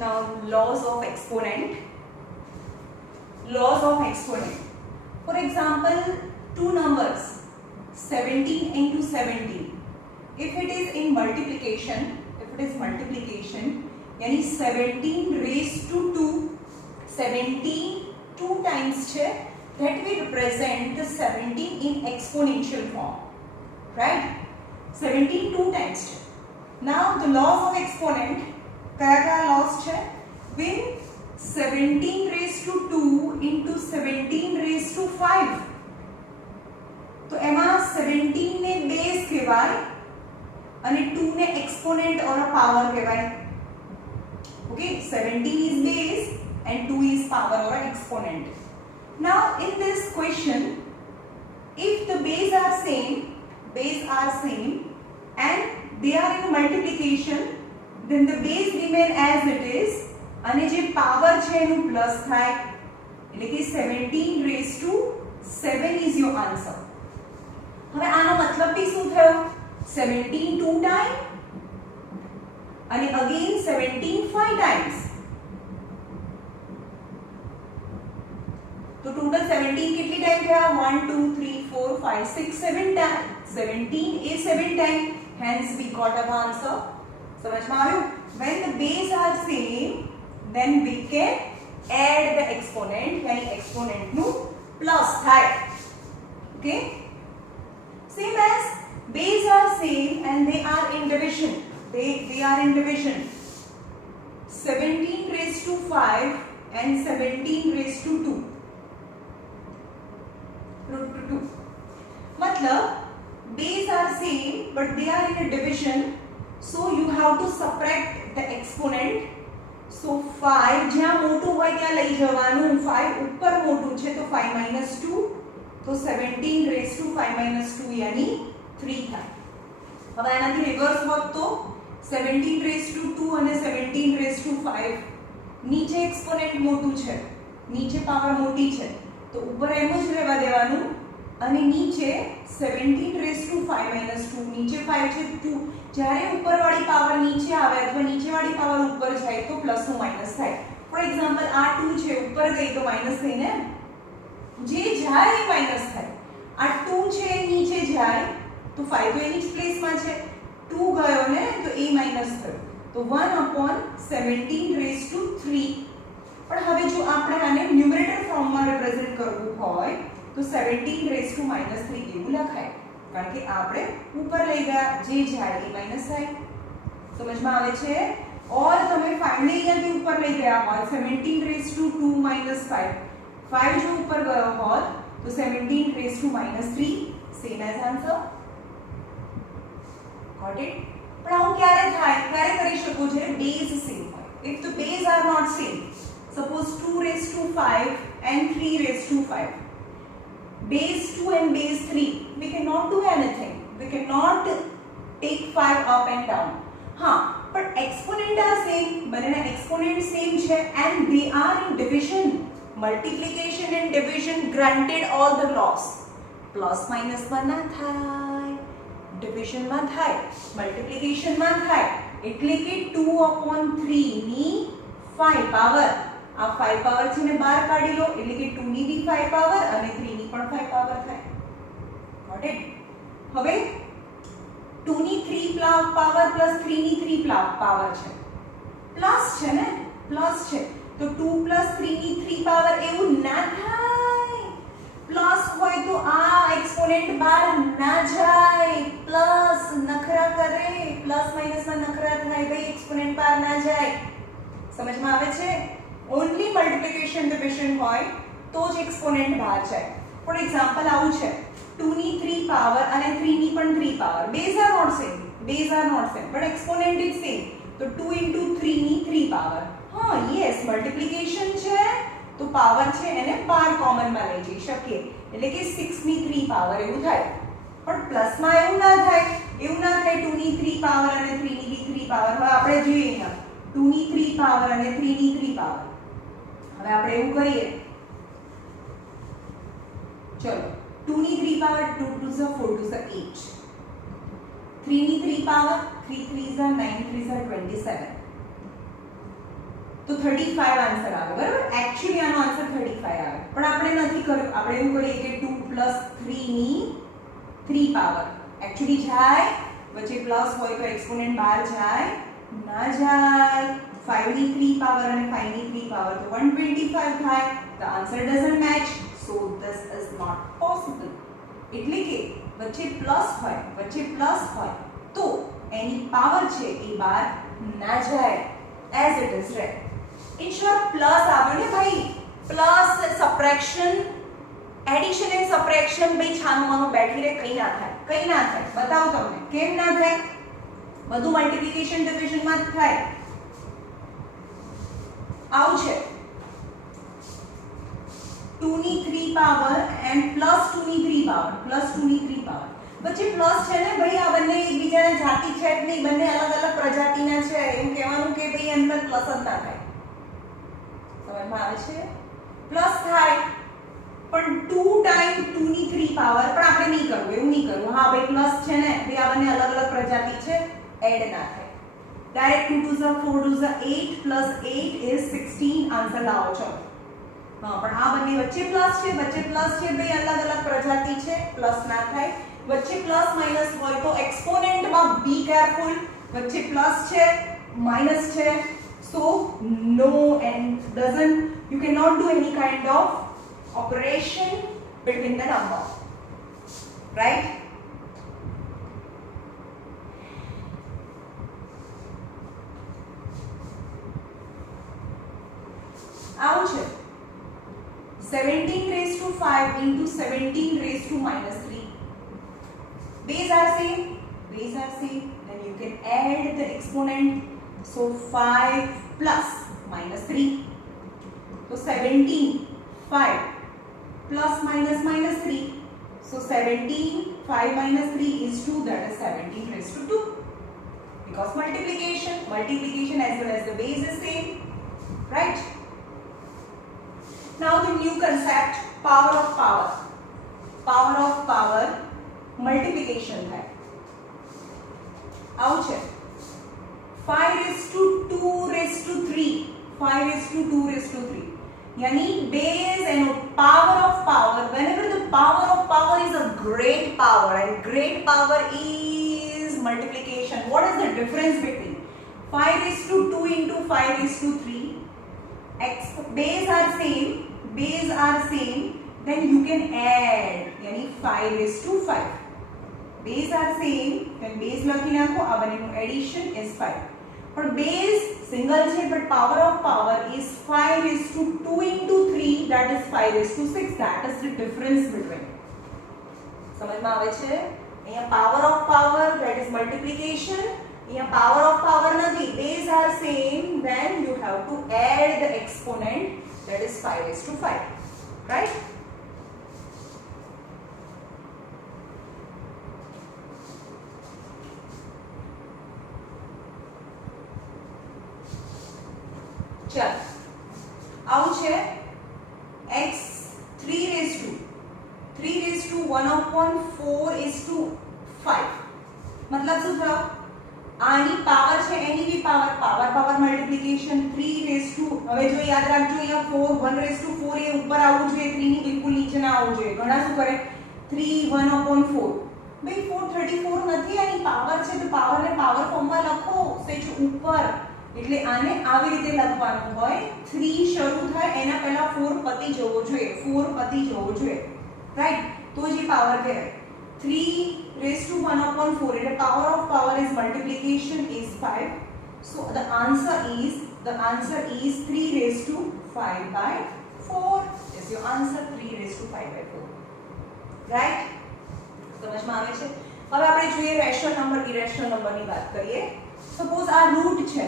Now laws of exponent. Laws of exponent. For example, two numbers 17 into 17. If it is in multiplication, यानी 17 raised to 2, 17 2 times છે, that will represent the 17 in exponential form, right? 17 2 times છે. Now the laws of exponent, kya laws છે? When 17 raised to 2 into 17 raised to 5, तो એમાં 17 ને બેઝ કહેવાય અને 2 ને એક્સપોનેન્ટ ઓર પાવર કહેવાય. ઓકે, 17 is base and 2 is power or exponent. Now in this question, if the base are same and they are in multiplication, then the base remain as it is અને જે પાવર છે એનું પ્લસ થાય, એટલે કે 17 raised to 7 is your answer. હવે આનો મતલબ બી શું થયો? 17 2 ટાઈમ અને અગેન 17 5 ટાઈમ્સ, તો ટોટલ 17 કેટલી ટાઈમ થયા? 1 2 3 4 5 6 7 ટાઈમ. 17 એ 7 time, hence we got our answer. સમજમાં આવ્યું? When the base are same, then we can add the exponent, यानी exponent નું plus થાય. Okay, same as base are same and they are in division. They are in division. 17 raised to 5 and 17 raised to 2. Root to 2. मतलब base are same but they are in a division, so you have to subtract the exponent. So 5 જ્યાં મોટું હોય ત્યાં લઈ જવાનું. 5 ઉપર મોટું છે તો 5 minus 2, તો 17 raised to 5 minus 2 यानी 3 થાય. હવે આનાથી રિવર્સ હોત તો 17 raised to 2 અને 17 raised to 5, નીચે એક્સપોનેન્ટ મોટું છે, નીચે પાવર મોટી છે, તો ઉપર એમ જ રહેવા દેવાનું અને નીચે 17 raised to 5 minus 2, નીચે 5 છે 2, જ્યારે ઉપરવાળી પાવર નીચે આવે અથવા નીચેવાળી પાવર ઉપર જાય તો પ્લસ નું માઈનસ થાય. ફોર એક્ઝામ્પલ આ 2 છે, ઉપર ગઈ તો માઈનસ થઈને જે જાય એ માઈનસ થાય. આ 2 છે નીચે જાય તો 5 તો એની જ પ્લેસમાં છે, 2 ગયો ને તો એ માઈનસ થયો, તો 1/17 raised to 3. પણ હવે જો આપણે આને ન્યુમરેટર ફોર્મમાં રિપ્રેઝન્ટ કરવું હોય તો 17 raised to -3 એવું લખાય, કારણ કે આપણે ઉપર લઈ ગયા, જે જાય એ માઈનસ થાય. સમજમાં આવે છે? ઓર તમે 5 ને અહીંયાથી ઉપર લઈ ગયા હોત 17 raised to 2 minus 5, 5 જો ઉપર ગયો હોત તો 17 raised to -3, same as answer. Got it? પણ આવું ક્યારે થાય? ક્યારે કરી શકો? જ્યારે બેઝ સેમ હોય. If the base are not same, suppose 2 raised to 5 and 3 raised to 5, base 2 and base 3, we cannot do anything. We cannot take 5 up and down. हाँ, but exponent are same, બંનેના exponent same છે and they are in division. Multiplication and division granted all the laws. Plus minus માં ના થાય, division માં થાય, multiplication માં થાય, એટલે કે 2/3 ની 5 પાવર. આ 5 પાવર છે ને બહાર કાઢી લો, એટલે કે 2 ની બી 5 પાવર અને 3 ની પણ 5 પાવર થાય. Got it? હવે 2 ની 3 પાવર પ્લસ 3 ની 3 પાવર છે, પ્લસ છે ને, પ્લસ છે, તો 2 પ્લસ 3 ની 3 પાવર એવું ના થાય. પ્લસ હોય તો આ એક્સપોનેન્ટ બહાર ના જાય, પ્લસ નખરા કરે, પ્લસ માઈનસ માં નખરા થાય ભાઈ, એક્સપોનેન્ટ બહાર ના જાય. સમજમાં આવે છે? ઓન્લી મલ્ટિપ્લિકેશન ડિવિઝન હોય તો જ એક્સપોનેન્ટ બહાર જાય. ફોર એક્ઝામ્પલ આવું છે, 2 ની 3 પાવર અને 3 ની પણ 3 power, base are not same, but exponent is same, તો 2 into 3 ની 3 પાવર. હા યસ, મલ્ટિપ્લિકેશન છે તો પાવર છે એને બહાર કોમનમાં લઈ જઈ શકીએ, એટલે કે 6 ની 3 પાવર એવું થાય. પણ પ્લસમાં એવું ના થાય, 2 ની 3 પાવર અને 3 ની બી 3 પાવર. હવે આપણે જોઈએ અહીંયા 2 ની 3 પાવર અને 3 ની 3 પાવર. હવે આપણે એવું કરીએ, ચલો 2 ની 3 પાવર 2 2 4 2 8, 3 ની 3 પાવર 3 3 9 3 27, તો 35 આન્સર આવે બરાબર. એકચ્યુઅલી આનો આન્સર 35 આવે પણ આપણે નથી કર્યું. આપણે એવું કરીએ કે 2 + 3 ની 3 પાવર એકચ્યુઅલી જાય વચ્ચે પ્લસ હોય તો એક્સપોનેન્ટ બહાર જાય ના જાય. 5 ની 3 પાવર અને 5 ની 3 પાવર તો 125 થાય. The answer doesn't match, so this is not possible. એટલે કે વચ્ચે પ્લસ હોય તો એની પાવર છે એ બહાર ના જાય as it is right. In short plus આવ્યો ને ભાઈ, plus subtraction addition and subtraction બે છાનું માનું બેઠી રહે, કઈ ના થાય બતાવો તમને કેમ ના થાય. બધું મલ્ટીપ્લિકેશન ડિવિઝન માં જ થાય. આવું છે 2 ની 3 પાવર એન્ડ પ્લસ 2 ની 3 પાવર વચ્ચે પ્લસ છે ને ભાઈ, આ બંને એકબીજાના જાતિ છે જ નહીં, બંને અલગ અલગ પ્રજાતિના છે. એમ કહેવાનું કે ભાઈ અંદર પ્લસ જ ના થાય. સમજમાં આવે છે? પ્લસ થાય પણ 2 ટાઈમ 2 ની 3 પાવર પણ આપણે નહીં કરવું, એવું નહીં કરવું. હા ભાઈ પ્લસ છે ને ભાઈ, આ બંને અલગ અલગ પ્રજાતિ છે, એડ ના થાય. ડાયરેક્ટ 2 2 4 2 8 પ્લસ 8 is 16 આન્સર લાવો છો. હા પણ આ બંને વચ્ચે પ્લસ છે ભાઈ, અલગ અલગ પ્રજાતિ છે, પ્લસ ના થાય. વચ્ચે પ્લસ માઈનસ હોય તો એક્સપોનેન્ટમાં બી કેરફુલ. વચ્ચે પ્લસ છે માઈનસ છે, so no and doesn't, you cannot do any kind of operation between the number, right? આવું છે 17 raised to 5 into 17 raised to -3. Base are same, then you can add the exponent. So 5 plus -3. So 17 5 plus -3. So 17 5 minus 3 is 2, that is 17 raised to 2. Because multiplication as well as the base is same, right? Now the new concept, power of power multiplication है. आउट है 5 raised to 2 raised to 3, 5 raised to 2 raised to 3. यानी base and power of power, whenever the power of power is a great power and great power is multiplication, what is the difference between 5 raised to 2 into 5 raised to 3? Base are same, then you can add, यानी 5 raised to 5. Base are same, then base લખી નાખો, આ બંનેનું addition is 5. પણ base single છે, but power of power is 5 raised to 2 into 3, that is 5 raised to 6. That is the difference between. સમજમાં આવે છે? અહીંયા power of power, that is multiplication. અહીંયા power of power નથી, base are same, then you have to add the exponent, that is 5 raised to 5, right? चल આવું છે x 3 raised to 1/4 is to 5. मतलब શું થયો? આની પાવર છે એની બી પાવર મલ્ટીપ્લિકેશન 3 raised to, હવે જો યાદ રાખજો અહીંયા 4 1 raised to 4 એ ઉપર આવવું જોઈએ, 3 ની બિલકુલ નીચે ના આવવું જોઈએ. ઘણા શું કરે 3 1/4. ભાઈ 434 નથી, આની પાવર છે તો પાવરને પાવર ફોર્મમાં લખો સેજ ઉપર. એટલે આને આવી રીતે લખવાનું હોય, 3 શરૂ થાય એના પહેલા 4 પતી જવો જોઈએ, રાઈટ? તો જે પાવર કહેવાય. 3 raised to 1/4, એટલે power of power is multiplication is 5. So the answer is 3 raised to 5/4 is your answer. 3 raised to 5/4, right? સમજમાં આવે છે? હવે આપણે જોઈએ રેશનલ નંબર ઇરેશનલ નંબરની વાત કરીએ. સપોઝ આ રૂટ છે,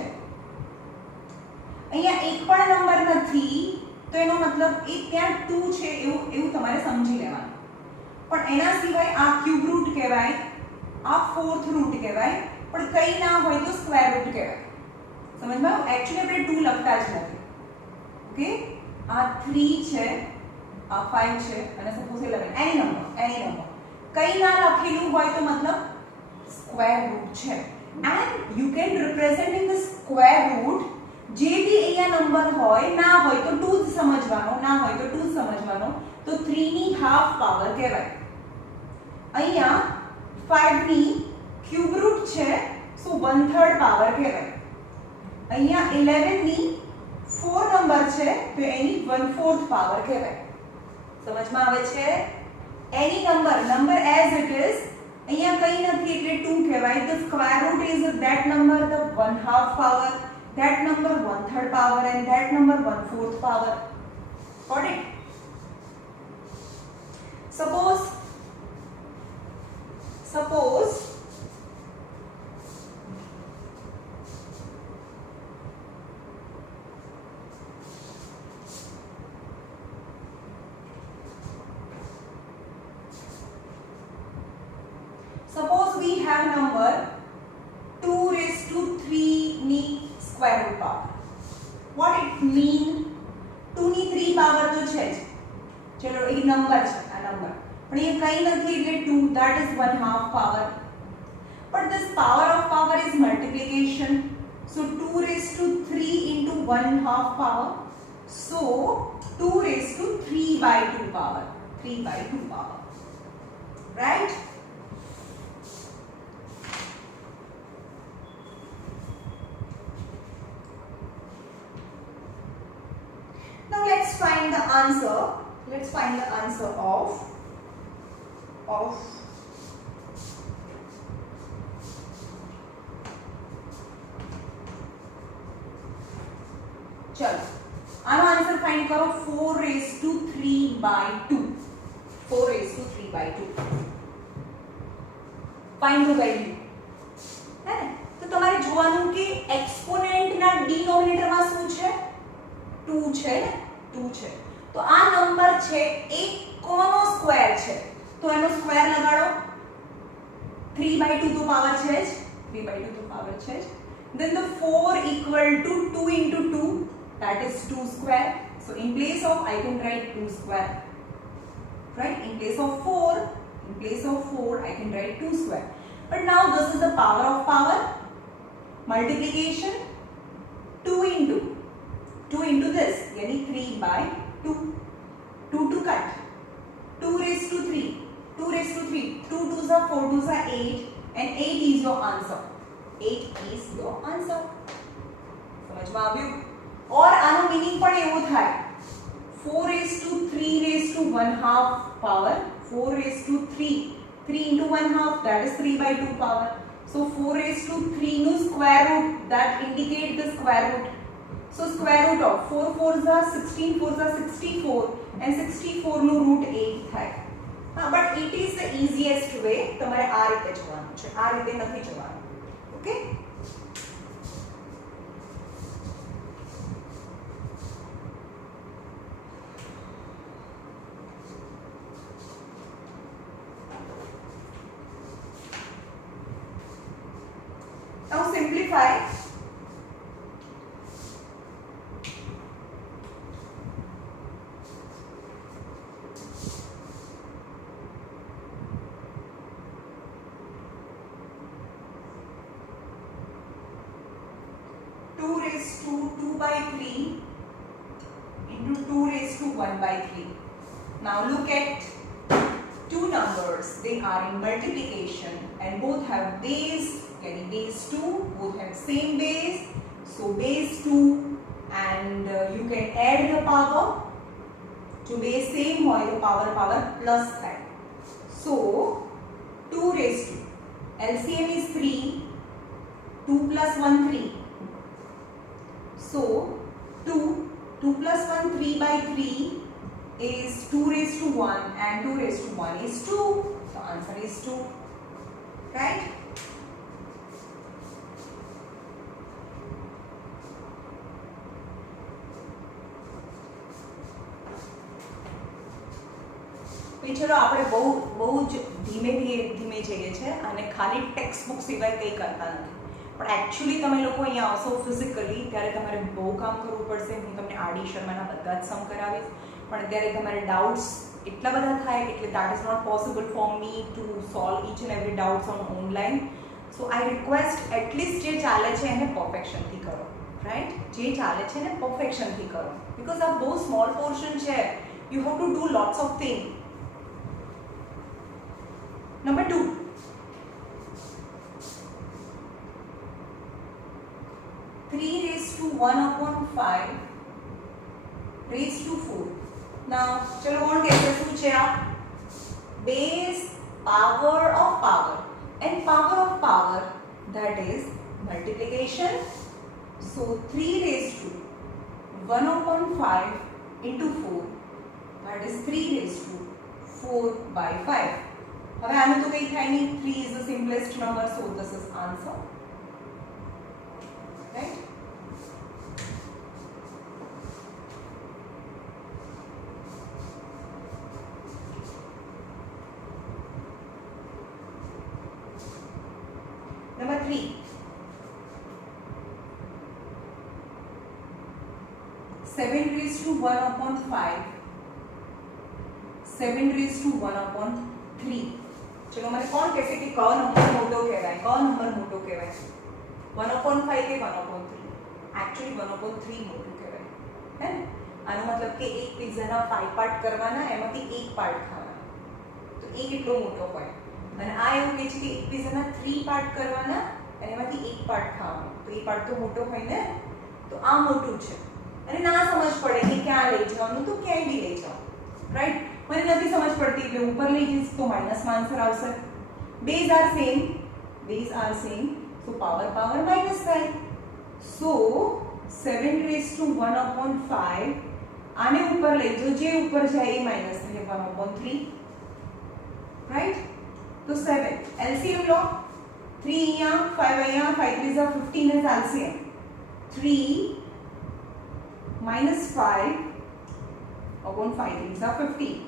અહીંયા એક પણ નંબર નથી તો એનો મતલબ એ ત્યાં 2 છે એવું તમારે સમજી લેવાનું. પણ એના સિવાય આ ક્યુબ રૂટ કહેવાય, આ ફોર્થ રૂટ કહેવાય, પણ કઈ ના હોય તો સ્ક્વેર રૂટ કહેવાય. સમજમાં? एक्चुअली આપણે 2 લખતા જ નથી. ઓકે, આ 3 છે, આ 5 છે અને સપોઝ 11, એની નંબર કઈ ના લખેલું હોય તો મતલબ સ્ક્વેર રૂટ છે. And you can represent in the square root જે બી અહીંયા નંબર હોય ના હોય તો 2 જ સમજવાનો, ના હોય તો 2 સમજવાનો, તો 3 ની હાફ પાવર કહેવાય. અહીંયા 5 ની ક્યુબ રૂટ છે, સો 1/3 પાવર કહેવાય. અહીંયા 11 ની 4 નંબર છે તો એની 1/4 પાવર કહેવાય. સમજમાં આવે છે? એની નંબર એઝ ઇટ ઇઝ, અહીંયા કઈ નથી એટલે 2 કહેવાય. The square root is that number the 1/2 power, that number 1/3 power, and that number 1/4 power. Got it? Suppose we have number 2^3 ની square root power. What it mean? 2 ની 3 power તો છે જ, ચલો એક નંબર છે આ નંબર, પણ એ કઈ નથી એટલે 2, that is 1/2 power. But this power of power is multiplication, so 2^3 into 1/2 power, so 2^3/2 power, 3/2 power, right? Now let's find the answer. Let's find the answer of चलो આનો આન્સર ફાઇન્ડ કરો. 4^3/2, 4^3/2. Find the value. હે ને? તો તમારે જોવાનું કે એક્સપોનેન્ટ ના ડિનોમિનેટર માં શું છે? 2 છે ને, 2 છે. તો આ નંબર છે એ કોનો સ્ક્વેર છે? તો એનો સ્ક્વેર લગાડો. 3/2 તો પાવર છે જ, 3/2 તો પાવર છે જ. Then the 4 equal to 2 into 2, that is 2 square. So in place of, I can write 2 square. Right? In place of 4, I can write 2 square. But now this is the power of power. Multiplication, 2 into this, yani 3/2. 2 to cut. 2^3. 2^3. 2 2s are 4 2s are 8, and 8 is your answer. 8 is your answer. સમજમાં આવ્યું? और આનો મીનિંગ પણ એવો થાય. 4^3^1/2 power. 4^3. 3 into 1/2, that is 3/2 power. So 4^3 નું square root, that indicate the square root. So square root of 4 4s are 16, 4s are 64, and 64 નું root 8 થાય. But it is the easiest way. તમારે આ રીતે જોવાનું છે, આ રીતે નથી જોવાનું. Okay? Now simplify. 2^2/3 into 2^1/3. Now look at two numbers. They are in multiplication and both have base, yani base 2, both have same base. So base 2 and you can add the power. To base same hoy the power plus that. So 2^2. LCM is 3. 2 plus 1 3. So 2 plus 1 3/3 is 2^1 and 2^1 is 2. The answer is 2. Right? ચલો આપણે બહુ જ ધીમે જઈએ છે અને ખાલી text book સિવાય કંઈ કરતા નથી. પણ એકચ્યુઅલી તમે લોકો અહીંયા આવશો ફિઝિકલી ત્યારે તમારે બહુ કામ કરવું પડશે. હું તમને આડી શર્માના બધા જ સમ કરાવીશ, પણ અત્યારે તમારે ડાઉટ્સ એટલા બધા થાય એટલે that is not possible for me to solve each and every doubts on online. So I request at least જે ચાલે છે એને પરફેક્શનથી કરો. રાઈટ? જે ચાલે છે ને પરફેક્શનથી કરો, બીકોઝ આ બહુ સ્મોલ પોર્શન છે, you have to do lots of thing. Number 2, 3 raised to 1 upon 5 raised to 4. Now चलो कौन कहते हैं શું છે આ? Base power of power, and power of power, that is multiplication. So 3 raised to 1 upon 5 into 4, that is 3 raised to 4 by 5. હવે આનું તો કંઈ થાય નહીં, 3 is the simplest number, so this is answer, right? Number 3, 7 raised to 1 upon 5, 7 raised to 1 upon 3. चलो मैंने कौन कैसे कि कौन नंबर मोटो कहवाय, कौन नंबर मोटो कहवाय? 1 upon 5 के 1 upon 3, एक्चुअली 1 upon 3 मोटो कहवाय, है ने? આનો મતલબ કે એક પિઝાના 5 પાર્ટ કરવાના, એમાંથી એક પાર્ટ ખાવાના, તો એ કેટલો મોટો હોય. અને આ એવું કહે છે કે એક પિઝાના 3 પાર્ટ કરવાના અને એમાંથી એક પાર્ટ ખાવાનો, તો એ પાર્ટ તો મોટો હોય ને, તો આ મોટું છે. અને ના સમજ પડે કે ક્યાં લઈ જવાનું, તો ક્યાંય બી લઈ જાઓ, રાઈટ? મને નથી સમજ પડતી એટલે ઉપર લઈ જઈશ તો માઇનસમાં આન્સર આવશે. Base are same, so power power minus થાય. સો 7 raised to 1 upon 5, આને ઉપર લઈ જો, જે ઉપર જાય એ માઇનસ થાય, 1 upon 3, રાઈટ? तो 7 एलसीएम लो, 3 અહીંયા 5 અહીંયા, 5 3 is 15 is LCM. 3 minus 5 upon 5 3 is 15.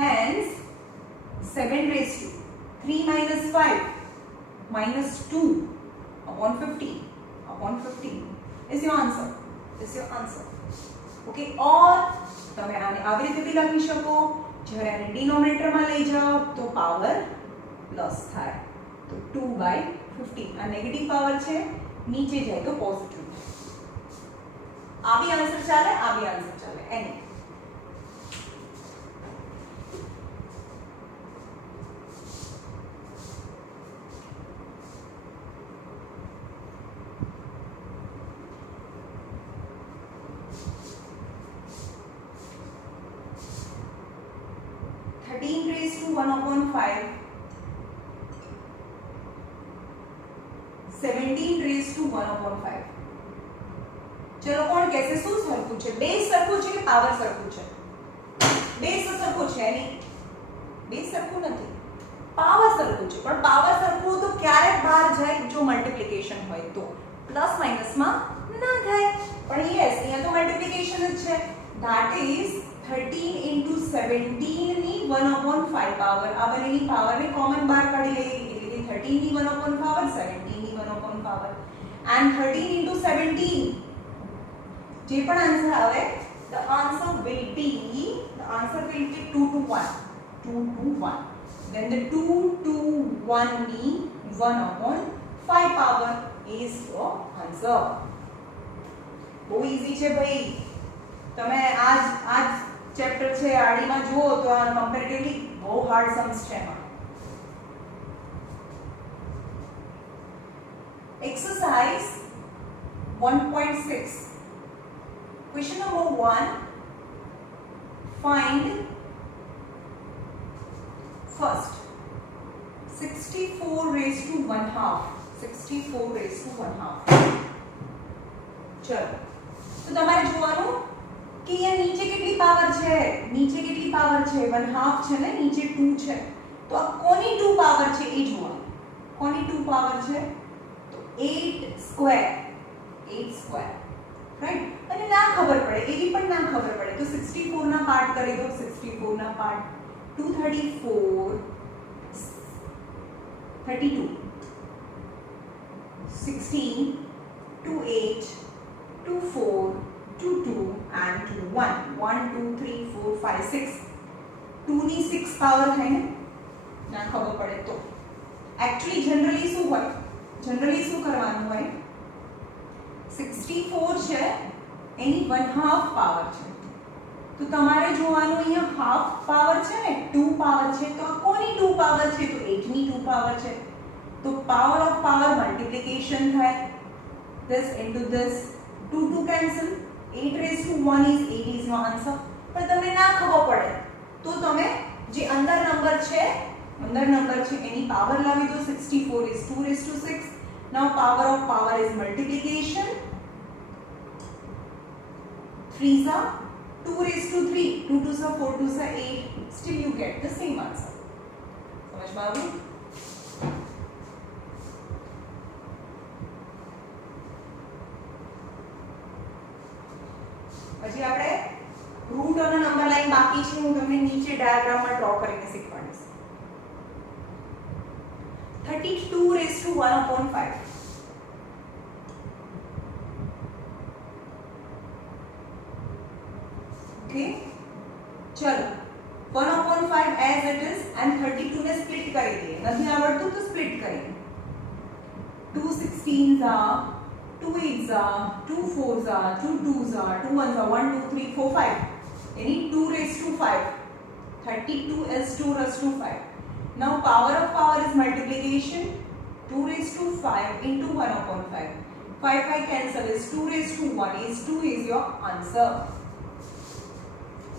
Hence 7 raised to 3 minus 5 minus 2 upon 15 is your answer. Okay, or તમે આને આવી રીતે બી લખી શકો, જ્યારે આને ડિનોમિનેટરમાં લઈ જાઓ તો પાવર પ્લસ થાય, તો 2/15. આ નેગેટિવ પાવર છે, નીચે જાય તો પોઝિટિવ. આ બી આન્સર ચાલે, આ બી આન્સર ચાલે, એની. raised to 1 upon 5, 17 raised to 1 upon 5. चलो कौन कैसे શું સરખું છે? બેઝ સરખું છે કે પાવર સરખું છે? બેઝ સરખું છે નહીં, બેઝ સરખું નથી, પાવર સરખું છે. પણ પાવર સરખું તો ક્યારે બહાર જાય? જો મલ્ટીપ્લિકેશન હોય તો, પ્લસ માઇનસમાં ના થાય. પણ યસ, અહીંયા તો મલ્ટીપ્લિકેશન જ છે. ધેટ ઇઝ 13 into 17 ની 1 upon 5 પાવર. આ બંનેની પાવરને કોમન બહાર કાઢી લઈએ, એટલે કે 13 ની 1 upon પાવર, 17 ની 1 upon પાવર, and 13 into 17, જે પણ આન્સર આવે, the answer will be 2 to 1, 2 to 1. Then the 2 to 1 ની 1 upon 5 power is your answer. બહુ ઈઝી છે ભાઈ. તમે આજ ચેપ્ટર છે આડીમાં જુઓ તો આ કમ્પેરેટિવલી બહુ હાર્ડ सम्स છે એમાં. Exercise 1.6. Question number 1. Find first 64 raised to 1 half. 64 raised to 1 half. चलो तो તમારે જોવાનું કે અહીંયા નીચે કેટલી પાવર છે, નીચે કેટલી પાવર છે? 1 હાફ છે ને, નીચે 2 છે, તો આ કોની 2 પાવર છે એ જોવાનું. કોની 2 પાવર છે? તો 8 સ્ક્વેર, રાઈટ? અને ના ખબર પડે, એવી પણ ના ખબર પડે તો 64 ના પાર્ટ કરી દો. 64 ના પાર્ટ 2 34 32 16 2 8 2 4 2 2 and 2 1 1 2 3 4 5 6 2 ની 6 પાવર થાય ને, ના ખબર પડે તો. एक्चुअली जनरली શું હોય? जनरली શું કરવાનું હોય? 64 છે એની 1/2 પાવર છે, તો તમારે જોવાનું અહીંયા હાફ પાવર છે ને 2 પાવર છે, તો આ કોની 2 પાવર છે? તો 8 ની 2 પાવર છે, તો પાવર ઓફ પાવર મલ્ટીપ્લિકેશન થાય, this into this, 2 cancel, 8 raised to 1 is 8 is no answer. પણ તમને ના ખબર પડે તો તમે જે અંદર નંબર છે એની પાવર લાવી દો. 64 is 2 raised to 6. Now power of power is multiplication. 3s are 2 raised to 3, 2 2s are 4 2s are 8. Still you get the same answer. समझ में આવ્યું? પછી આપણે રૂટ અને નંબર લાઈન બાકી છે, હું તમને નીચે ડાયાગ્રામમાં ડ્રો કરીને શીખવાડીશ. 32 raised to 1/5. Okay, ચલો 1/5 as it is and 32 ને સ્પ્લિટ કરી દઈએ. નથી આવડતું તો સ્પ્લિટ કરીએ. 2 16s are, 2 8s are, 2 4s are, 2 2s are, 2 1s are, 1 2 3 4 5. Any 2 raised to 5. 32 is 2 raised to 5. Now power of power is multiplication. 2 raised to 5 into 1/5. 5 5 cancel is 2 raised to 1 is 2 is your answer.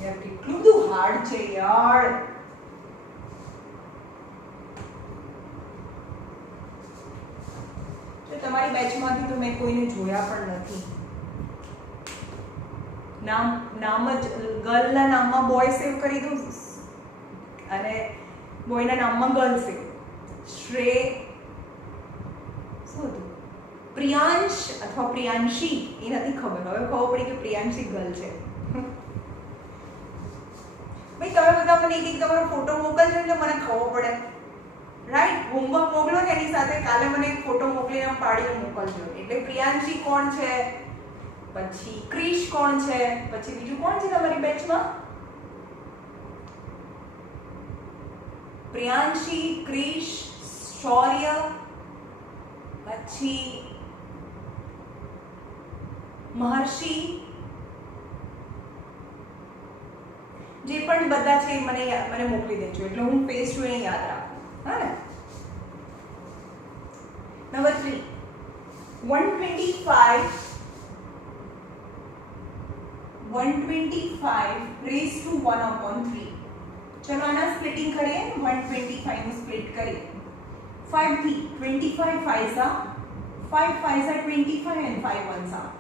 यार કેટલું બધું હાર્ડ છે યાર. તમારી બેચમાંથી તો મેં કોઈને જોયા પણ નથી. નામ જ ગર્લના નામમાં બોય સેવ કરી દઉં અને બોયના નામમાં ગર્લ સેવ. શ્રેય શું હતું? પ્રિયાંશ અથવા પ્રિયાંશી એ નથી ખબર. હવે ખબર પડી કે પ્રિયાંશી ગર્લ છે. ભાઈ તમે બધા મને એક તમારો ફોટો મોકલજો એટલે મને ખબર પડે. રાઈટ, હોમવર્ક મોકલો ને એની સાથે કાલે મને એક ફોટો મોકલીને પાડીને મોકલજો. એટલે પ્રિયાંશી કોણ છે, પછી ક્રિશ કોણ છે, પછી બીજું કોણ છે તમારી બેચમાં? પ્રિયાંશી, ક્રિશ, શૌર્ય, પછી મહર્ષિ, જે પણ બધા છે મને મોકલી દેજો એટલે હું ફેસ જોઈને યાદ રાખું. હા ને? નંબર 3 125 raised to 1/3. चलो आना स्प्लिटिंग करिए. 125 નું સ્પ્લિટ કરીએ. 5 થી 25 5s are 5 5s are 25 and 5 1s are.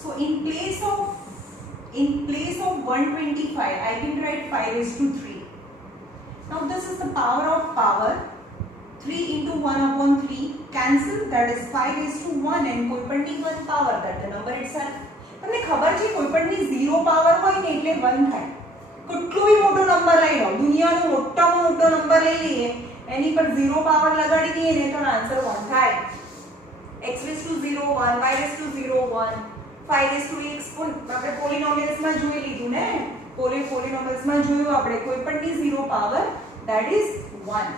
So in place of 125 I can write 5 raised to 3. Now this is the power of power. 3 into 1/3 cancel, that is 5 raised to 1 and કોઈપણની 1 power, that the number itself. તમને ખબર છે કોઈપણની 0 પાવર હોય ને એટલે 1 થાય. કેટલો બી મોટો નંબર લઈ લો, દુનિયાનો મોટામાં મોટો નંબર લઈ લઈએ, એની પર 0 પાવર લગાડી દઈએ ને તો આન્સર 1 થાય. x raised to 0 1, y raised to 0 1, 5 raised to x આપણે પોલિનોમિયલ્સમાં જોઈ લીધું ને, પોલિનોમિયલ્સમાં જોયું આપણે કોઈપણની 0 power, that is 1.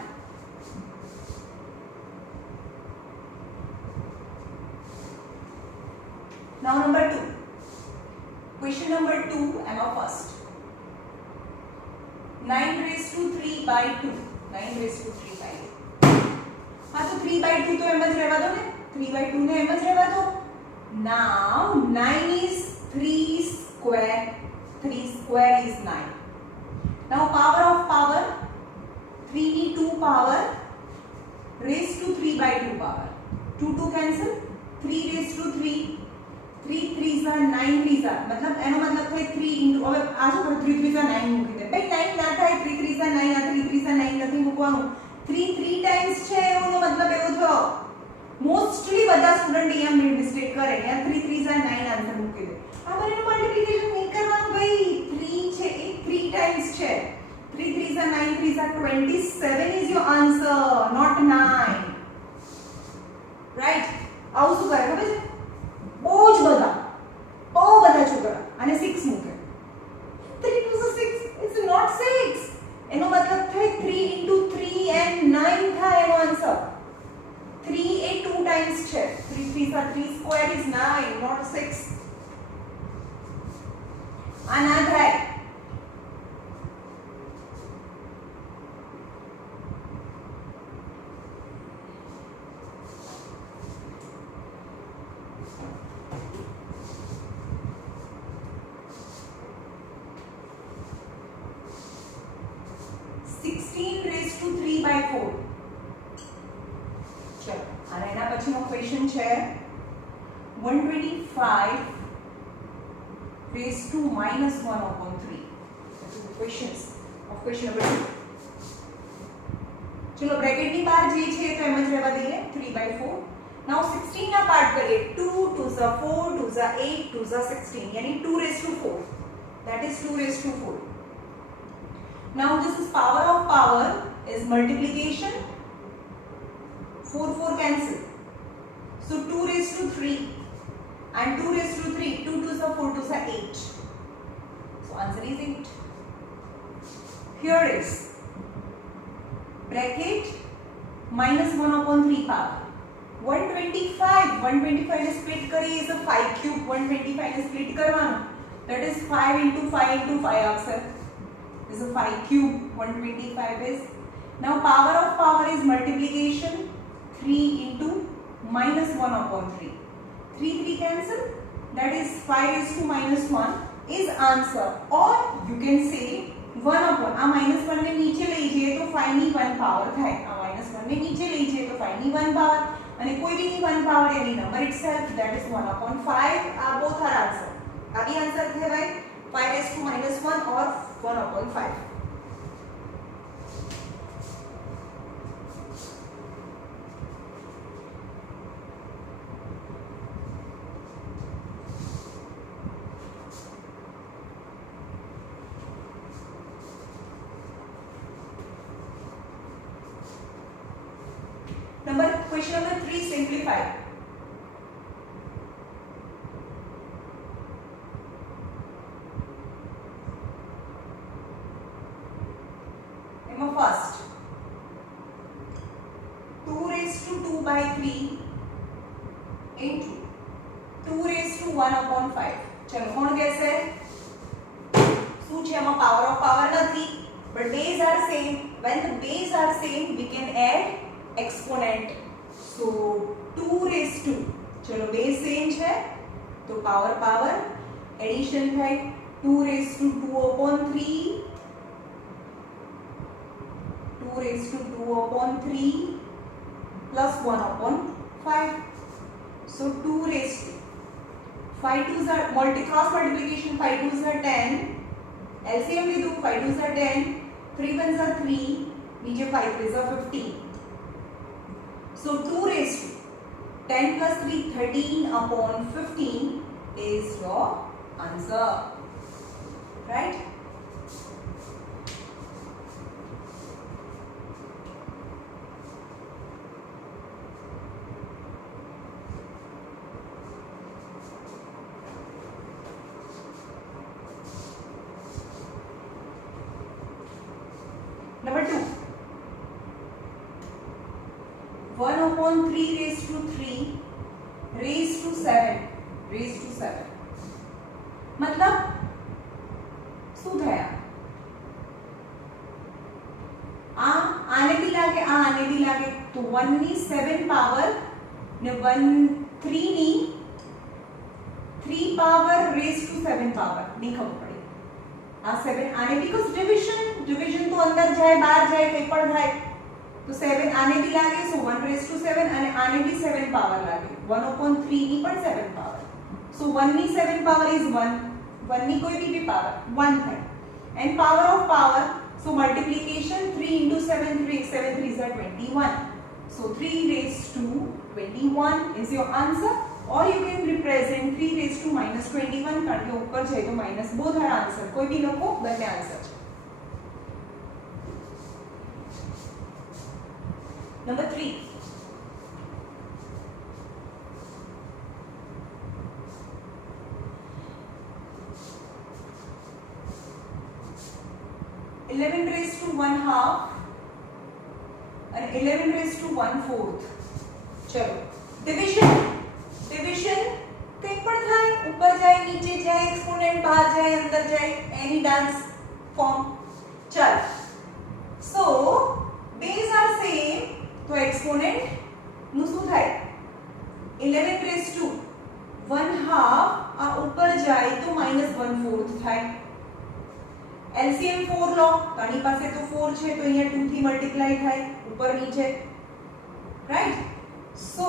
Now number 2. Question number 2, Emma first. 9 raised to 3/2. 9 raised to 3/2. हाँ तो 3/2 तो एम ज रहवा दो ने, 3/2 ने एम ज रहवा दो. Now 9 is 3 square. 3 square is 9. Now power of power 3 की 2 power raised to 3/2 power. 2 2 cancel. 3 raised to 3. 3 3s are 9 3s are मतलब એનો મતલબ થાય 3 into હવે આ શું કરો 3 3s are 9 મૂકી દે. ભાઈ 9 ના થાય, 3 3s are 9 આ 3 3s are 9 નથી મૂકવાનું. 3 3 ટાઈમ્સ છે એનો મતલબ એવો થયો. મોસ્ટલી બધા સ્ટુડન્ટ અહીંયા મિસ્ટેક કરે, અહીંયા 3 3s are 9 આન્સર મૂકી દે. આ બંનેનું મલ્ટીપ્લિકેશન નહીં કરવાનું ભાઈ. 3 છે એ 3 ટાઈમ્સ છે. 3 3s are 9 3s are 27 is your answer, not 9. રાઈટ? આવું શું કરે ખબર છે? બહુ બધા છોકરા અને 6 મૂકે. 3 2 6, it's not 6. એનો મતલબ થાય 3 into 3 and 9 થાય એનો આન્સર. 3 એ 2 ટાઈમ્સ છે. 3 3s are 3 square is 9, not આ ના થાય. क्वेश्चन है 125 raised to minus 1 upon 3. Questions of question number 2. चलो ब्रैकेट ની બહાર જે છે તો એમ જ રહેવા દઈએ 3/4. नाउ 16 ના પાર્ટ કરીએ 2 2 * 4 2 * 8 2 * 16 यानी 2 raised to 4. That is 2 raised to 4. Now this is power of power is multiplication. 4 4 cancel. So 2 raised to 3 and 2 raised to 3, 2 2 are 4 2 are 8. So answer is 8. Here is bracket minus 1 upon 3 power. 125 is split kari is a 5 cube. 125 is split karvano. That is 5 into 5 into 5 answer. This is a 5 cube. 125 is. Now power of power is multiplication. 3 into minus 1 upon 3. 3 3 cancel. That is 5 raised to minus 1 is answer. Or you can say 1 upon आ minus 1 ने नीचे ले जाइए तो 5 ની 1 पावर થાય. आ minus 1 ने नीचे ले जाइए तो 5 ની 1 पावर અને કોઈ भी ની 1 power any number itself, that is 1 upon 5. both are answer. आगे आंसर है भाई 5 raised to minus 1 or 1 upon 5. Question number 3, simplify. First 2 raised to 2 by 3 into 2 raised to 1 upon 5. चलो कौन कैसे શું છે એમાં power of power નથી, but base are same. When the base are same we can add exponent. So 2 raised to, चलो base same है तो power power addition है 2 raised to 2 upon 3, 2 raised to 2 upon 3 plus 1 upon 5. So 2 raised to 5 2s are cross multiplication, 5 2s are 10, LCM ले दो 5 2s are 10, 3 1s are 3, नीचे 5 3s are 15. So 2 raised to 10 plus 3 13 upon 15 is your answer, right? Number 2, 1 upon 3 raised to 3 raised to 7 मतलब શું થયા આ આને भी લાગે આ આને भी લાગે તો 1 ની 7 પાવર ને 1 3 ની 3 પાવર raised to 7 પાવર ની ખબર પડી આ 7 આને बिकॉज डिवीजन तो अंदर जाए बाहर जाए કઈ પણ થાય तो 7 आने भी लागे सो 1 raised to 7 અને આને भी 7 પાવર લાગે 1 upon 3 ની પણ 7 પાવર so 1 ની 7 પાવર is 1 1 ની કોઈ भी પાવર 1 થાય and power of power so multiplication 3 into 7 7 3s are 21 so 3 raised to 21 is your answer or you can represent 3 raised to minus 21 કારણ કે ઉપર છે તો માઈનસ both are answer કોઈ भी લખો બંને આન્સર છે. Number 3, 11 raised to 1/2 and 11 raised to 1/4. चलो डिवीजन कहीं पर था ऊपर जाए, नीचे जाए, एक्सपोनेंट बाहर जाए, अंदर जाए, एनी डांस फॉर्म. चल, सो बेस आर सेम, तो एक्सपोनेंट નું શું થાય? 11 રેઝ ટુ 1/2 આ ઉપર જાય તો -1/4 થાય. LCM 4 લો, તારી પાસે તો 4 છે તો અહીંયા 2 થી મલ્ટીપ્લાય થાય ઉપર નીચે, રાઈટ? સો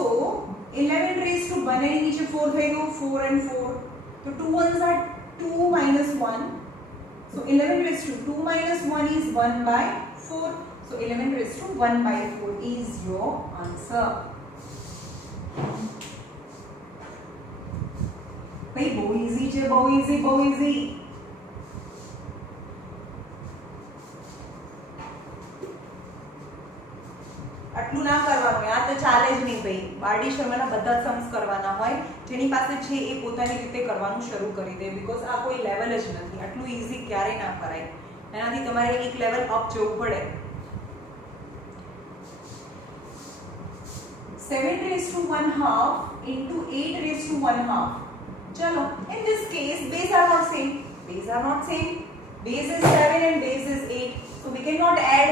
11 રેઝ ટુ બને નીચે 4 થઈ ગયો, 4 and 4, તો 2 ones are 2 minus 1, so 11 raised to 2 minus 1 is 1/4, so 11 raised to 1/4 is your answer. ભાઈ બહુ ઈઝી છે, બહુ ઈઝી, બહુ ઈઝી. આટલું ના કરવાનું, આ તો ચાલે જ નહીં ભાઈ. બારડી શર્માના બધા सम्स કરવાના હોય, જેની પાસે છે એ પોતાની રીતે કરવાનું શરૂ કરી દે, બીકોઝ આ કોઈ લેવલ જ નથી. આટલું ઈઝી ક્યારેય ના કરાય, એનાથી તમારે એક લેવલ અપ જવું પડે. 7 raised to 1/2 into 8 raised to 1/2. चलो, in this case base are not same. Base are not same. Base is 7 and base is 8, so we cannot add.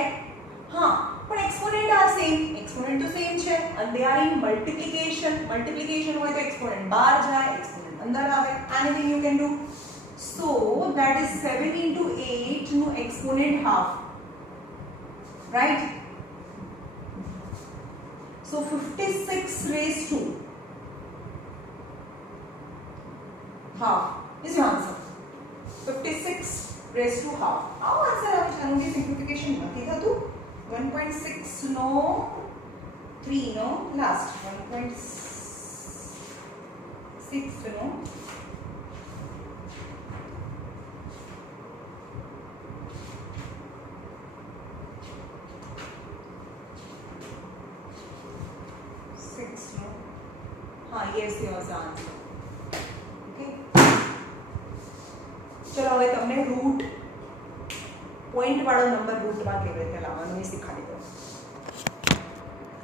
हाँ, but exponent are same. Exponent तो same છે, and they are in multiplication. Multiplication હોય તો exponent બહાર જાય, exponent અંદર આવે. Anything you can do. So that is 7 into 8 નું exponent half, right? So 56 raised to half is your answer. 56 raised to half. આવો આન્સર આવે છે. આનું જે સિમ્પ્લિફિકેશન નથી થતું. 1.6 નો 3 નો લાસ્ટ 1.6 નો 6 નો, हाँ yes yours answer. Okay, ચલો હવે તમને રૂટ પોઈન્ટ વાળો નંબર રૂટમાં કેવી રીતે લાવવાનો એ શીખવાડી દઉં.